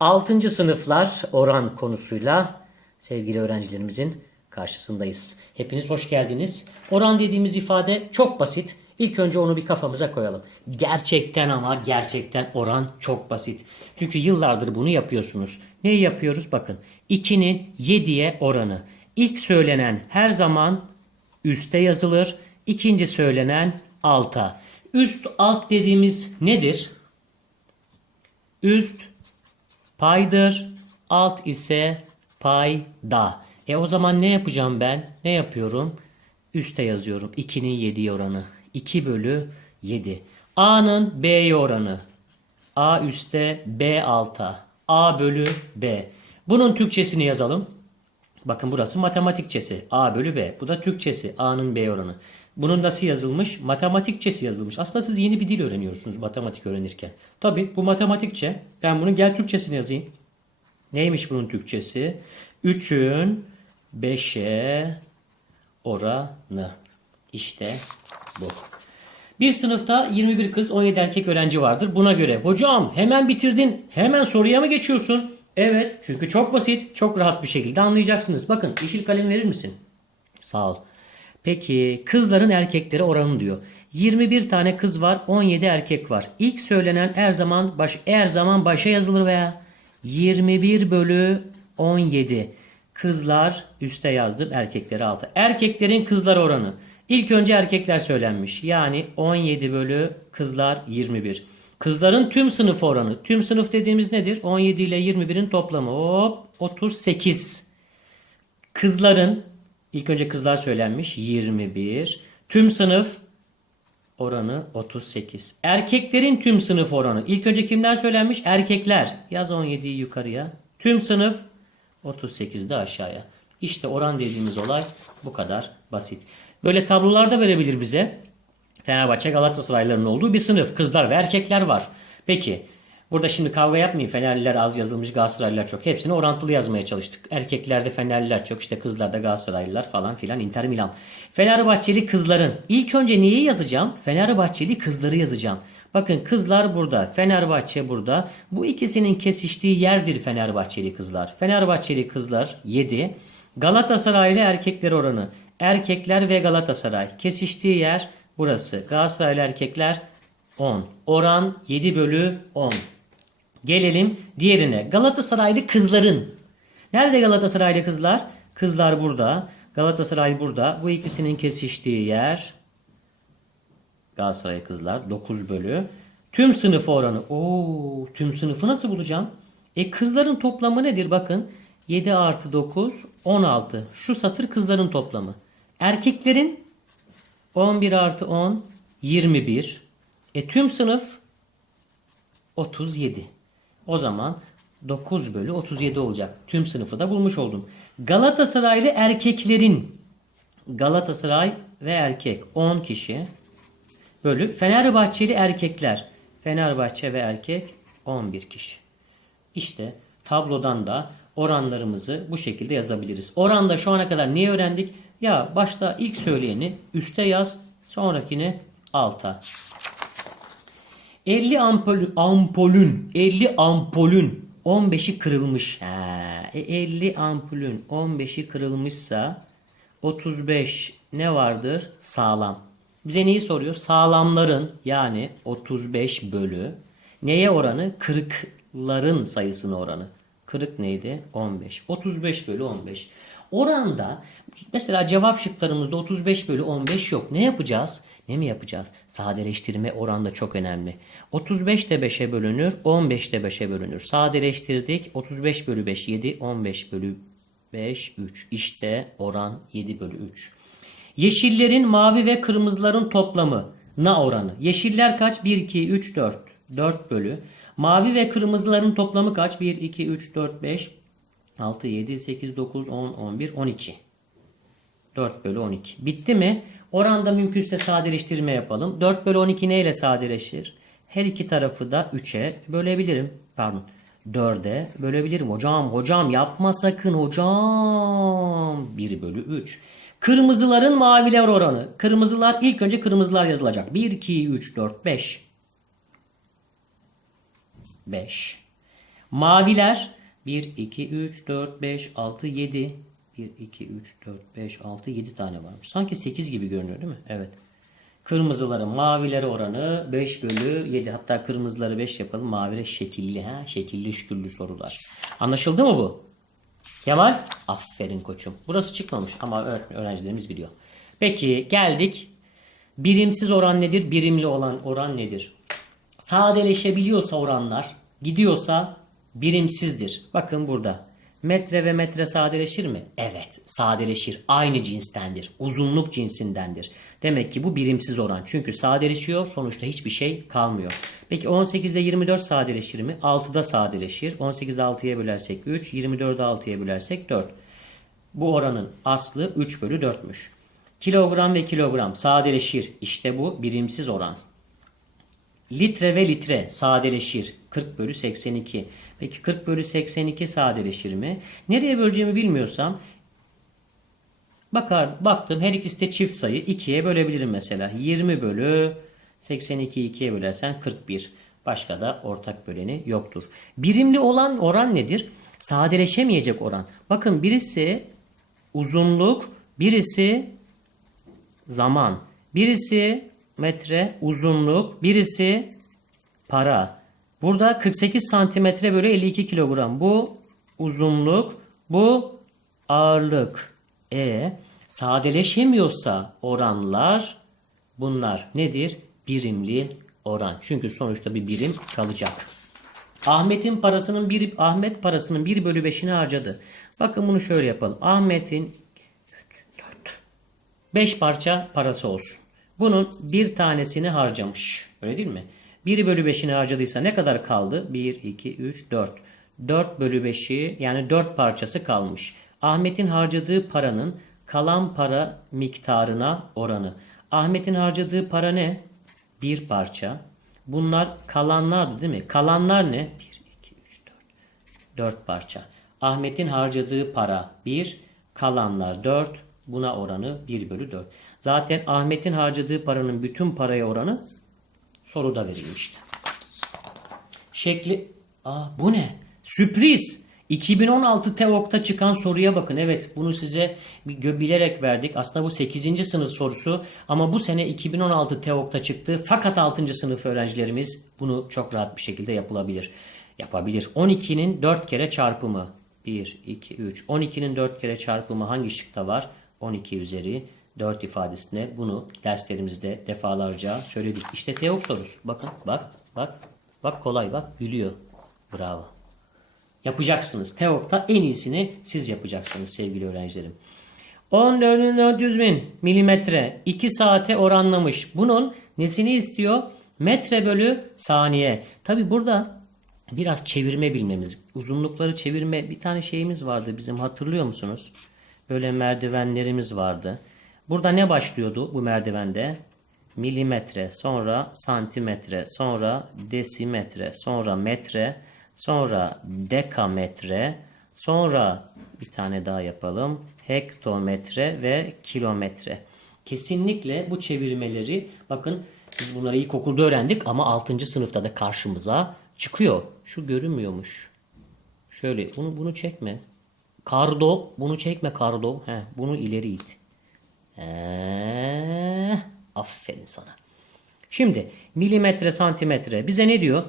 6. sınıflar oran konusuyla sevgili öğrencilerimizin karşısındayız. Hepiniz hoş geldiniz. Oran dediğimiz ifade çok basit. İlk önce onu bir kafamıza koyalım. Gerçekten ama gerçekten oran çok basit. Çünkü yıllardır bunu yapıyorsunuz. Neyi yapıyoruz? Bakın 2'nin 7'ye oranı. İlk söylenen her zaman üste yazılır. İkinci söylenen alta. Üst alt dediğimiz nedir? Üst paydır. Alt ise payda. E o zaman ne yapacağım ben? Ne yapıyorum? Üste yazıyorum. 2'nin 7'ye oranı. 2 bölü 7. A'nın B'ye oranı. A üste B alta. A bölü B. Bunun Türkçesini yazalım. Bakın burası matematikçesi. A bölü B. Bu da Türkçesi. A'nın B oranı. Bunun nasıl yazılmış? Matematikçesi yazılmış. Aslında siz yeni bir dil öğreniyorsunuz matematik öğrenirken. Tabi bu matematikçe. Ben bunun gel Türkçesini yazayım. Neymiş bunun Türkçesi? 3'ün 5'e oranı. İşte bu. Bir sınıfta 21 kız 17 erkek öğrenci vardır. Buna göre hocam hemen bitirdin hemen soruya mı geçiyorsun? Evet çünkü çok basit çok rahat bir şekilde anlayacaksınız. Bakın yeşil kalem verir misin? Sağ ol. Peki kızların erkeklere oranı diyor. 21 tane kız var 17 erkek var. İlk söylenen her zaman baş, her zaman başa yazılır veya 21 bölü 17. Kızlar üste yazdım erkekleri alta. Erkeklerin kızlar oranı. İlk önce erkekler söylenmiş. Yani 17 bölü kızlar 21. Kızların tüm sınıf oranı. Tüm sınıf dediğimiz nedir? 17 ile 21'in toplamı. Hop 38. Kızların ilk önce kızlar söylenmiş 21. Tüm sınıf oranı 38. Erkeklerin tüm sınıf oranı. İlk önce kimler söylenmiş? Erkekler. Yaz 17'yi yukarıya. Tüm sınıf 38'de aşağıya. İşte oran dediğimiz olay bu kadar basit. Böyle tablolarda verebilir bize. Fenerbahçe Galatasaraylıların olduğu bir sınıf. Kızlar ve erkekler var. Peki burada şimdi kavga yapmayın. Fenerliler az yazılmış, Galatasaraylılar çok. Hepsini orantılı yazmaya çalıştık. Erkeklerde Fenerliler çok, işte kızlarda Galatasaraylılar falan filan Inter Milan. Fenerbahçeli kızların ilk önce neyi yazacağım? Fenerbahçeli kızları yazacağım. Bakın kızlar burada, Fenerbahçe burada. Bu ikisinin kesiştiği yerdir Fenerbahçeli kızlar. Fenerbahçeli kızlar 7. Galatasaraylı erkekler oranı. Erkekler ve Galatasaray. Kesiştiği yer burası. Galatasaraylı erkekler 10. Oran 7 bölü 10. Gelelim diğerine. Galatasaraylı kızların. Nerede Galatasaraylı kızlar? Kızlar burada. Galatasaray burada. Bu ikisinin kesiştiği yer Galatasaray kızlar 9 bölü. Tüm sınıf oranı. Oo, tüm sınıfı nasıl bulacağım? E kızların toplamı nedir? Bakın 7 artı 9 16. Şu satır kızların toplamı. Erkeklerin 11 artı 10 21. E tüm sınıf 37. O zaman 9 bölü 37 olacak. Tüm sınıfı da bulmuş oldum. Galatasaraylı erkeklerin Galatasaray ve erkek 10 kişi bölü Fenerbahçeli erkekler Fenerbahçe ve erkek 11 kişi. İşte tablodan da oranlarımızı bu şekilde yazabiliriz. Oranda şu ana kadar neyi öğrendik? Ya başta ilk söyleyeni üste yaz, sonrakini alta. 50 ampul, ampulün 50 ampulün 15'i kırılmış. Ha, e 50 ampulün 15'i kırılmışsa 35 ne vardır? Sağlam. Bize neyi soruyor? Sağlamların yani 35 bölü neye oranı? Kırıkların sayısına oranı. Kırık neydi? 15. 35 bölü 15. Oranda mesela cevap şıklarımızda 35 bölü 15 yok. Ne yapacağız? Ne mi yapacağız? Sadeleştirme oranda çok önemli. 35 de 5'e bölünür, 15 de 5'e bölünür. Sadeleştirdik. 35 bölü 5 7, 15 bölü 5 3. İşte oran 7 bölü 3. Yeşillerin mavi ve kırmızıların toplamı na oranı. Yeşiller kaç? 1, 2, 3, 4. 4 bölü. Mavi ve kırmızıların toplamı kaç? 1, 2, 3, 4, 5, 6, 7, 8, 9, 10, 11, 12. 4 bölü 12. Bitti mi? Oranda mümkünse sadeleştirme yapalım. 4 bölü 12 neyle sadeleşir? Her iki tarafı da 3'e bölebilirim. Pardon. 4'e bölebilirim. Hocam hocam yapma sakın hocam. 1 bölü 3. Kırmızıların maviler oranı. Kırmızılar ilk önce kırmızılar yazılacak. 1, 2, 3, 4, 5. 5. Maviler 1, 2, 3, 4, 5, 6, 7. 1, 2, 3, 4, 5, 6, 7 tane varmış. Sanki 8 gibi görünüyor değil mi? Evet. Kırmızıların mavilere oranı 5 bölü 7. Hatta kırmızıları 5 yapalım. Maviler şekilli. Ha? Şekilli şükürlü sorular. Anlaşıldı mı bu? Kemal? Aferin koçum. Burası çıkmamış ama öğrencilerimiz biliyor. Peki geldik. Birimsiz oran nedir? Birimli olan oran nedir? Sadeleşebiliyorsa oranlar, gidiyorsa birimsizdir. Bakın burada. Metre ve metre sadeleşir mi? Evet, sadeleşir. Aynı cinstendir. Uzunluk cinsindendir. Demek ki bu birimsiz oran. Çünkü sadeleşiyor, sonuçta hiçbir şey kalmıyor. Peki 18 ile 24 sadeleşir mi? 6'da sadeleşir. 18'de 6'ya bölersek 3, 24'de 6'ya bölersek 4. Bu oranın aslı 3 bölü 4'müş. Kilogram ve kilogram sadeleşir. İşte bu birimsiz oran. Litre ve litre sadeleşir. 40 bölü 82. Peki 40 bölü 82 sadeleşir mi? Nereye böleceğimi bilmiyorsam bakar, baktım her ikisi de çift sayı. 2'ye bölebilirim mesela. 20 bölü 82'yi 2'ye bölersen 41. Başka da ortak böleni yoktur. Birimli olan oran nedir? Sadeleşemeyecek oran. Bakın birisi uzunluk, birisi zaman. Birisi metre uzunluk, birisi para. Burada 48 santimetre bölü 52 kilogram. Bu uzunluk, bu ağırlık. E sadeleşemiyorsa oranlar bunlar nedir? Birimli oran. Çünkü sonuçta bir birim kalacak. Ahmet'in parasının bir Ahmet parasının 1 bölü 5'ini harcadı. Bakın bunu şöyle yapalım. Ahmet'in 5 parça parası olsun. Bunun bir tanesini harcamış. Öyle değil mi? 1 bölü 5'ini harcadıysa ne kadar kaldı? 1, 2, 3, 4. 4 bölü 5'i yani 4 parçası kalmış. Ahmet'in harcadığı paranın kalan para miktarına oranı. Ahmet'in harcadığı para ne? Bir parça. Bunlar kalanlardı değil mi? Kalanlar ne? 1, 2, 3, 4. 4 parça. Ahmet'in harcadığı para 1, kalanlar 4. Buna oranı 1 bölü 4. Zaten Ahmet'in harcadığı paranın bütün paraya oranı soruda verilmişti. Şekli... Aa bu ne? Sürpriz! 2016 TEOK'ta çıkan soruya bakın. Evet bunu size bilerek verdik. Aslında bu 8. sınıf sorusu ama bu sene 2016 TEOK'ta çıktı. Fakat 6. sınıf öğrencilerimiz bunu çok rahat bir şekilde yapılabilir. Yapabilir. 12'nin 4 kere çarpımı. 1, 2, 3. 12'nin 4 kere çarpımı hangi şıkta var? 12 üzeri 4 ifadesine bunu derslerimizde defalarca söyledik. İşte TEOK sorusu. Bakın bak bak. Bak kolay bak gülüyor. Bravo. Yapacaksınız. TEOK'ta en iyisini siz yapacaksınız sevgili öğrencilerim. 14.400 bin milimetre 2 saate oranlamış. Bunun nesini istiyor? Metre bölü saniye. Tabi burada biraz çevirme bilmemiz. Uzunlukları çevirme bir tane şeyimiz vardı bizim hatırlıyor musunuz? Böyle merdivenlerimiz vardı. Burada ne başlıyordu bu merdivende? Milimetre, sonra santimetre, sonra desimetre, sonra metre, sonra dekametre, sonra bir tane daha yapalım. Hektometre ve kilometre. Kesinlikle bu çevirmeleri bakın biz bunları ilkokulda öğrendik ama 6. sınıfta da karşımıza çıkıyor. Şu görünmüyormuş. Şöyle bunu bunu çekme. Kardo bunu çekme kardo. He, bunu ileri it. He, aferin sana. Şimdi milimetre santimetre bize ne diyor?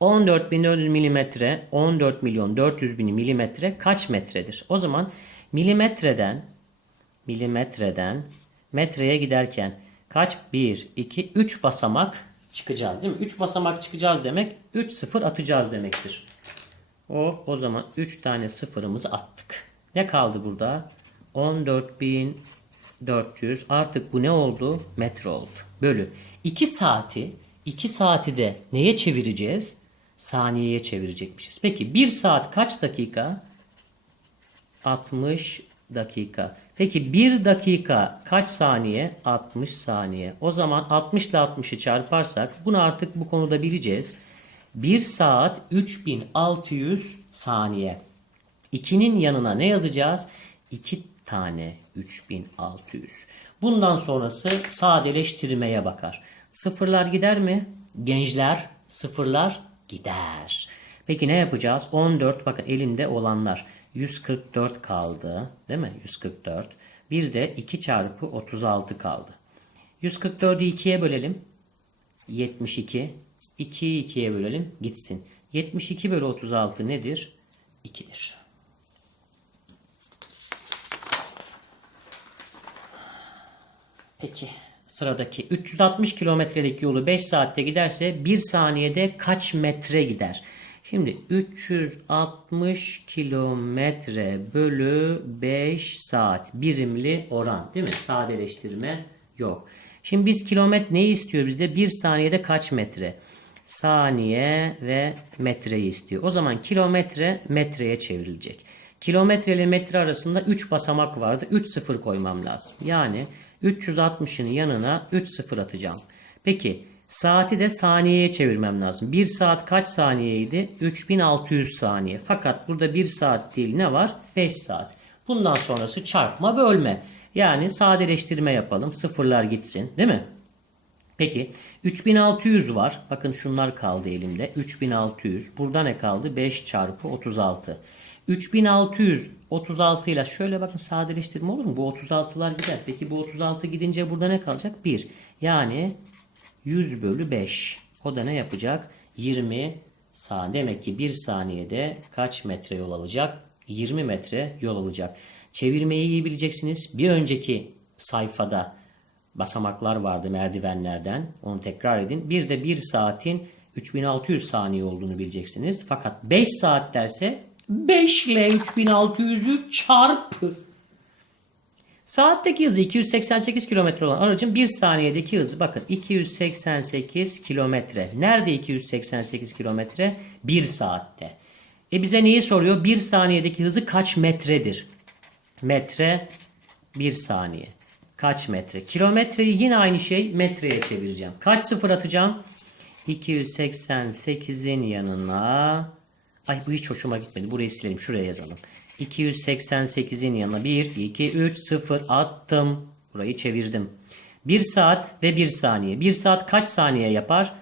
14.400 milimetre 14 milyon 400 bin milimetre kaç metredir? O zaman milimetreden milimetreden metreye giderken kaç? 1, 2, 3 basamak çıkacağız değil mi? 3 basamak çıkacağız demek 3 sıfır atacağız demektir. O o zaman 3 tane sıfırımızı attık. Ne kaldı burada? 14.400 artık bu ne oldu? Metre oldu. Bölü. 2 saati 2 saati de neye çevireceğiz? Saniyeye çevirecekmişiz. Peki 1 saat kaç dakika? 60 dakika. Peki 1 dakika kaç saniye? 60 saniye. O zaman 60 ile 60'ı çarparsak bunu artık bu konuda bileceğiz. 1 saat 3600 saniye. 2'nin yanına ne yazacağız? 2 tane 3600. Bundan sonrası sadeleştirmeye bakar. Sıfırlar gider mi? Gençler sıfırlar gider. Peki ne yapacağız? 14 bakın elimde olanlar. 144 kaldı. Değil mi? 144. Bir de 2 çarpı 36 kaldı. 144'ü 2'ye bölelim. 72. 2'yi 2'ye bölelim. Gitsin. 72 bölü 36 nedir? 2'dir. Peki sıradaki 360 kilometrelik yolu 5 saatte giderse 1 saniyede kaç metre gider? Şimdi 360 kilometre bölü 5 saat birimli oran değil mi? Sadeleştirme yok. Şimdi biz kilometre neyi istiyor bizde? 1 saniyede kaç metre? Saniye ve metreyi istiyor. O zaman kilometre metreye çevrilecek. Kilometre ile metre arasında 3 basamak vardı. 3 sıfır koymam lazım. Yani 360'ın yanına 3 sıfır atacağım. Peki saati de saniyeye çevirmem lazım. 1 saat kaç saniyeydi? 3600 saniye. Fakat burada 1 saat değil ne var? 5 saat. Bundan sonrası çarpma bölme. Yani sadeleştirme yapalım. Sıfırlar gitsin değil mi? Peki 3600 var. Bakın şunlar kaldı elimde. 3600. Burada ne kaldı? 5 çarpı 36. 3600 36 ile şöyle bakın sadeleştirme olur mu? Bu 36'lar gider. Peki bu 36 gidince burada ne kalacak? 1. Yani 100 bölü 5. O da ne yapacak? 20 saniye. Demek ki 1 saniyede kaç metre yol alacak? 20 metre yol alacak. Çevirmeyi iyi bileceksiniz. Bir önceki sayfada basamaklar vardı merdivenlerden. Onu tekrar edin. Bir de 1 saatin 3600 saniye olduğunu bileceksiniz. Fakat 5 saat derse 5 ile 3600'ü çarpı. Saatteki hızı 288 km olan aracın 1 saniyedeki hızı bakın 288 kilometre. Nerede 288 kilometre? 1 saatte. E bize neyi soruyor? 1 saniyedeki hızı kaç metredir? Metre 1 saniye. Kaç metre? Kilometreyi yine aynı şey metreye çevireceğim. Kaç sıfır atacağım? 288'in yanına Ay bu hiç hoşuma gitmedi. Burayı silelim. Şuraya yazalım. 288'in yanına 1, 2, 3, 0 attım. Burayı çevirdim. 1 saat ve 1 saniye. 1 saat kaç saniye yapar?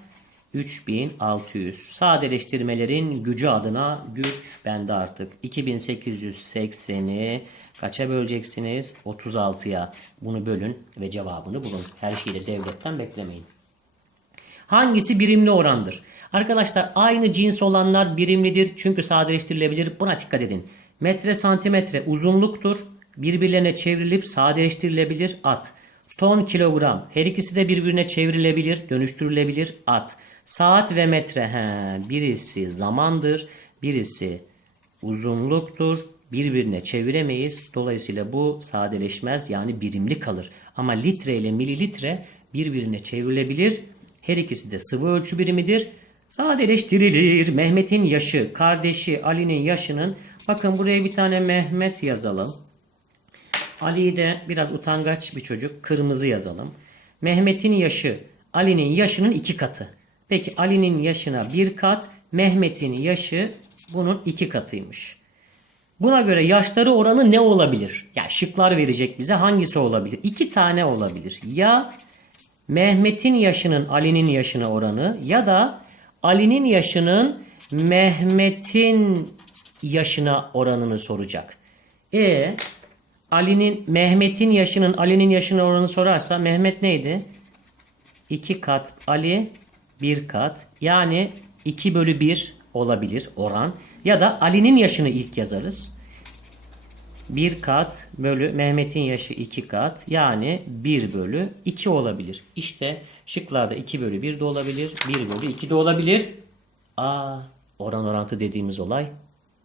3600. Sadeleştirmelerin gücü adına güç bende artık. 2880'i kaça böleceksiniz? 36'ya. Bunu bölün ve cevabını bulun. Her şeyi de devletten beklemeyin. Hangisi birimli orandır? Arkadaşlar aynı cins olanlar birimlidir çünkü sadeleştirilebilir. Buna dikkat edin. Metre santimetre uzunluktur. Birbirlerine çevrilip sadeleştirilebilir at. Ton kilogram her ikisi de birbirine çevrilebilir, dönüştürülebilir at. Saat ve metre he, birisi zamandır, birisi uzunluktur. Birbirine çeviremeyiz. Dolayısıyla bu sadeleşmez yani birimli kalır. Ama litre ile mililitre birbirine çevrilebilir. Her ikisi de sıvı ölçü birimidir. Sadeleştirilir. Mehmet'in yaşı, kardeşi Ali'nin yaşının. Bakın buraya bir tane Mehmet yazalım. Ali'yi de biraz utangaç bir çocuk. Kırmızı yazalım. Mehmet'in yaşı Ali'nin yaşının iki katı. Peki Ali'nin yaşına bir kat, Mehmet'in yaşı bunun iki katıymış. Buna göre yaşları oranı ne olabilir? Ya şıklar verecek bize hangisi olabilir? İki tane olabilir. Ya Mehmet'in yaşının Ali'nin yaşına oranı ya da Ali'nin yaşının Mehmet'in yaşına oranını soracak. E Ali'nin Mehmet'in yaşının Ali'nin yaşına oranını sorarsa Mehmet neydi? 2 kat Ali 1 kat. Yani 2 bölü 1 olabilir oran. Ya da Ali'nin yaşını ilk yazarız. 1 kat bölü Mehmet'in yaşı 2 kat. Yani 1 bölü 2 olabilir. İşte şıklarda 2 bölü 1 de olabilir. 1 bölü 2 de olabilir. Aa, oran orantı dediğimiz olay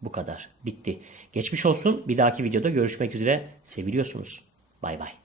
bu kadar. Bitti. Geçmiş olsun. Bir dahaki videoda görüşmek üzere. Seviliyorsunuz. Bay bay.